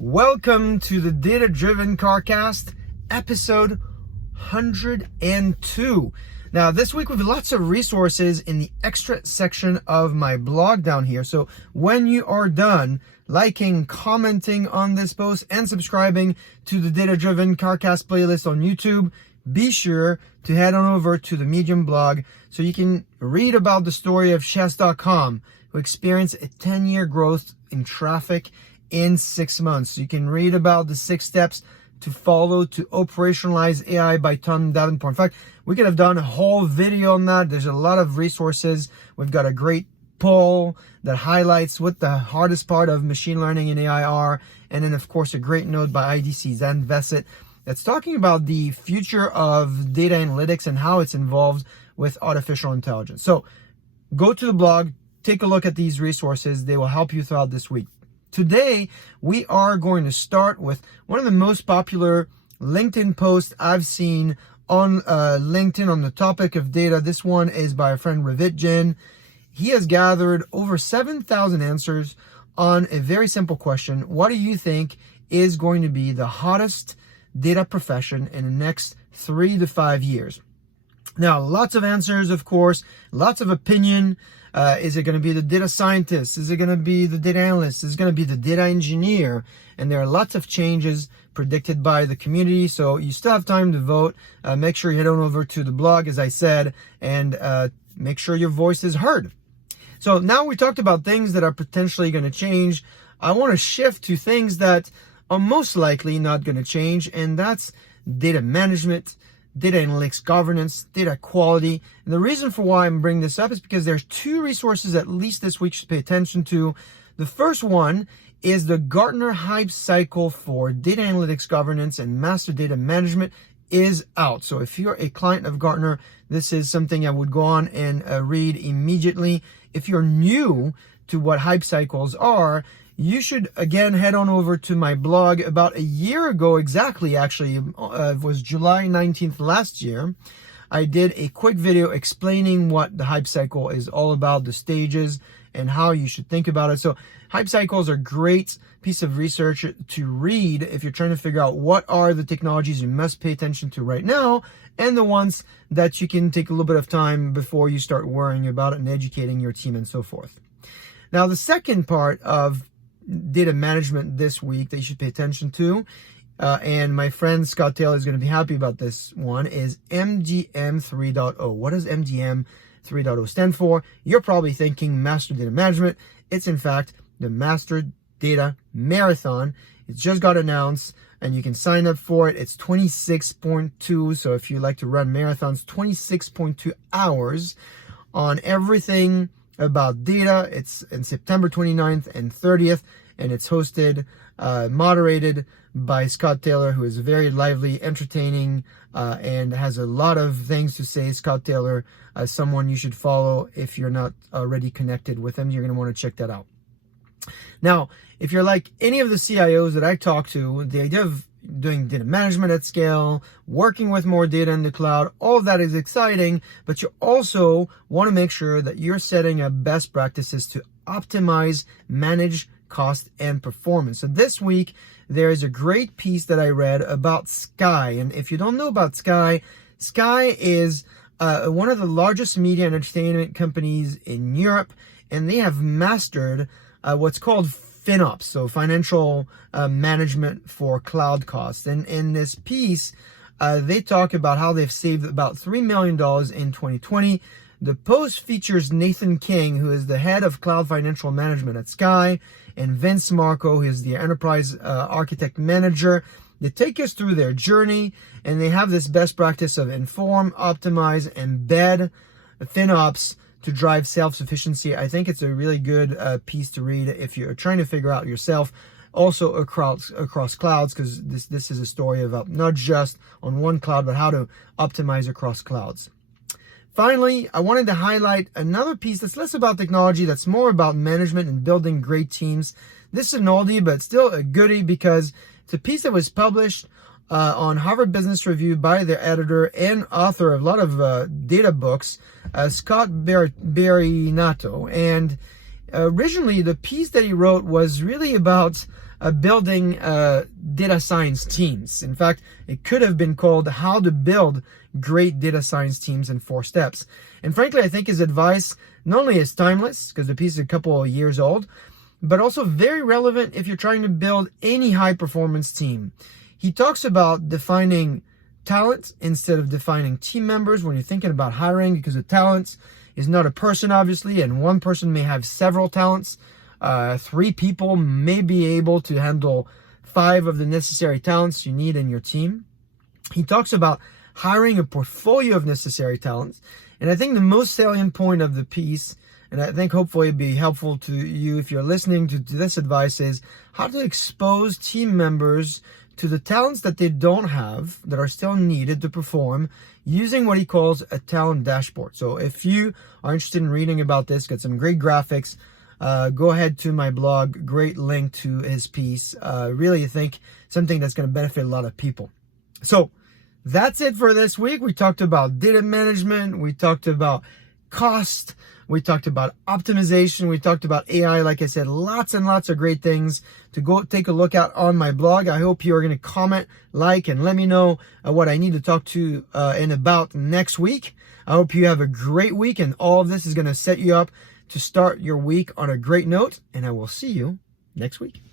Welcome to the Data Driven Carcast, episode 102. Now, this week we have lots of resources in the extra section of my blog down here. So when you are done liking, commenting on this post, and subscribing to the Data Driven Carcast playlist on YouTube, be sure to head on over to the Medium blog so you can read about the story of Chess.com, who experienced a 10-year growth in traffic in 6 months. You can read about the 6 steps to follow to operationalize AI by Tom Davenport. In fact, we could have done a whole video on that. There's a lot of resources. We've got a great poll that highlights what the hardest part of machine learning and AI are. And then, of course, a great note by IDC Zan Vesset that's talking about the future of data analytics and how it's involved with artificial intelligence. So go to the blog, take a look at these resources. They will help you throughout this week. Today, we are going to start with one of the most popular LinkedIn posts I've seen on LinkedIn on the topic of data. This one is by our friend Ravit Jain. He has gathered over 7,000 answers on a very simple question. What do you think is going to be the hottest data profession in the next 3 to 5 years? Now, lots of answers, of course, lots of opinion. Is it going to be the data scientist? Is it going to be the data analyst? Is it going to be the data engineer? And there are lots of changes predicted by the community. So you still have time to vote. Make sure you head on over to the blog, as I said, and make sure your voice is heard. So now we talked about things that are potentially going to change. I want to shift to things that are most likely not going to change, and that's data management, data analytics governance, data quality. And the reason for why I'm bringing this up is because there's 2 resources at least this week you should pay attention to. The first one is the Gartner hype cycle for data analytics governance and master data management is out. So if you're a client of Gartner, this is something I would go on and read immediately. If you're new to what hype cycles are, you should, again, head on over to my blog. About a year ago, exactly, actually, it was July 19th last year, I did a quick video explaining what the hype cycle is all about, the stages, and how you should think about it. So hype cycles are a great piece of research to read if you're trying to figure out what are the technologies you must pay attention to right now, and the ones that you can take a little bit of time before you start worrying about it and educating your team and so forth. Now, the second part of data management this week that you should pay attention to, and my friend Scott Taylor is going to be happy about this one, is MDM 3.0. What does MDM 3.0 stand for? You're probably thinking Master Data Management. It's in fact the Master Data Marathon. It just got announced and you can sign up for it. It's 26.2. So if you like to run marathons, 26.2 hours on everything about data. It's in September 29th and 30th, and it's hosted, moderated by Scott Taylor, who is very lively, entertaining, and has a lot of things to say. Scott Taylor, someone you should follow if you're not already connected with him. You're going to want to check that out. Now, if you're like any of the CIOs that I talk to, the idea of doing data management at scale, working with more data in the cloud, all of that is exciting, but you also want to make sure that you're setting up best practices to optimize, manage cost and performance. So this week, there is a great piece that I read about Sky. And if you don't know about Sky, Sky is one of the largest media and entertainment companies in Europe, and they have mastered what's called FinOps, so financial management for cloud costs. And in this piece, they talk about how they've saved about $3 million in 2020. The post features Nathan King, who is the head of cloud financial management at Sky, and Vince Marco, who is the enterprise architect manager. They take us through their journey, and they have this best practice of inform, optimize, embed FinOps to drive self-sufficiency. I think it's a really good piece to read if you're trying to figure out yourself, also across clouds, because this is a story about not just on one cloud, but how to optimize across clouds. Finally, I wanted to highlight another piece that's less about technology, that's more about management and building great teams. This is an oldie, but still a goodie, because it's a piece that was published on Harvard Business Review by their editor and author of a lot of data books, Scott Berinato. And originally, the piece that he wrote was really about building data science teams. In fact, it could have been called How to Build Great Data Science Teams in 4 Steps. And frankly, I think his advice not only is timeless, because the piece is a couple of years old, but also very relevant if you're trying to build any high-performance team. He talks about defining talent instead of defining team members when you're thinking about hiring, because a talent is not a person, obviously, and one person may have several talents. 3 people may be able to handle 5 of the necessary talents you need in your team. He talks about hiring a portfolio of necessary talents. And I think the most salient point of the piece, and I think hopefully it'd be helpful to you if you're listening to this advice, is how to expose team members to the talents that they don't have that are still needed to perform using what he calls a talent dashboard. So if you are interested in reading about this, got some great graphics, go ahead to my blog, great link to his piece. Really, I think something that's going to benefit a lot of people. So that's it for this week. We talked about data management. We talked about cost. We talked about optimization. We talked about AI. Like I said, lots and lots of great things to go take a look at on my blog. I hope you are going to comment, like, and let me know what I need to talk to and about next week. I hope you have a great week, and all of this is going to set you up to start your week on a great note, and I will see you next week.